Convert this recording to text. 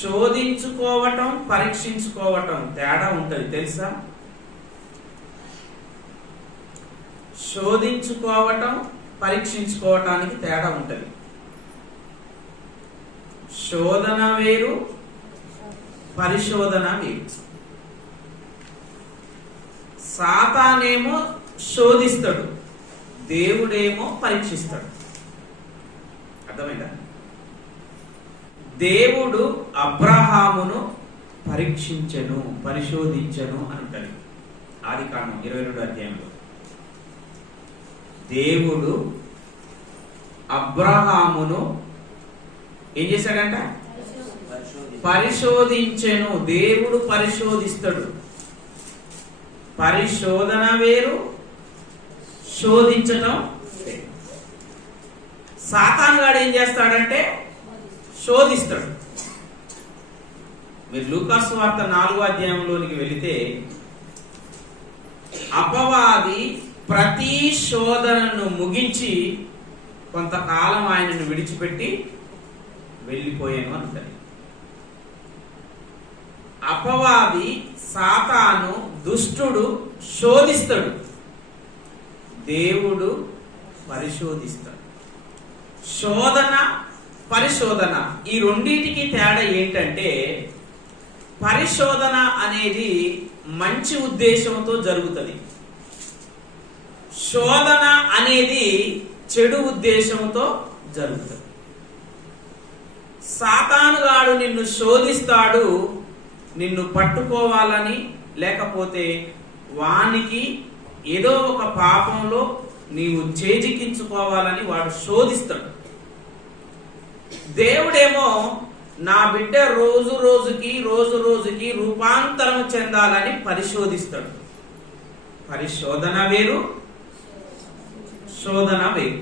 శోధించుకోవటం పరీక్షించుకోవటం తేడా ఉంటది తెలుసా? శోధించుకోవటం పరీక్షించుకోవటానికి తేడా ఉంటది. శోధన వేరు, పరిశోధన వేరు. సాతానేమో శోధిస్తాడు, దేవుడేమో పరీక్షిస్తాడు. అర్థమైందా? దేవుడు అబ్రహామును పరీక్షించెను, పరిశోధించెను అని ఉంటుంది ఆదికాండం 22వ అధ్యాయంలో. దేవుడు అబ్రహామును ఏం చేశాడంట? పరిశోధించెను. దేవుడు పరిశోధిస్తాడు. పరిశోధన వేరు, శోధించటం వేరు. సాతాను గాడు ఏం చేస్తాడంటే శోధిస్తాడు. మీరు లూకాసు వార్త 4వ అధ్యాయంలోనికి వెళితే అపవాది ప్రతి శోధనను ముగించి కొంతకాలం ఆయనను విడిచిపెట్టి వెళ్ళిపోయాను అంటారు. అపవాది సాతాను దుష్టుడు శోధిస్తాడు, దేవుడు పరిశోధిస్తాడు. శోధన పరిశోధన ఈ రెండింటికి తేడా ఏంటంటే, పరిశోధన అనేది మంచి ఉద్దేశంతో జరుగుతుంది, శోధన అనేది చెడు ఉద్దేశంతో జరుగుతుంది. సాతానుగాడు నిన్ను శోధిస్తాడు, నిన్ను పట్టుకోవాలని, లేకపోతే వానికి ఏదో ఒక పాపంలో నీవు చేజిక్కించుకోవాలని వాడు శోధిస్తాడు. దేవుడేమో నా బిడ్డ రోజు రోజుకి రూపాంతరం చెందాలని పరిశోధిస్తాడు. పరిశోధన వేరు, శోధన వేరు.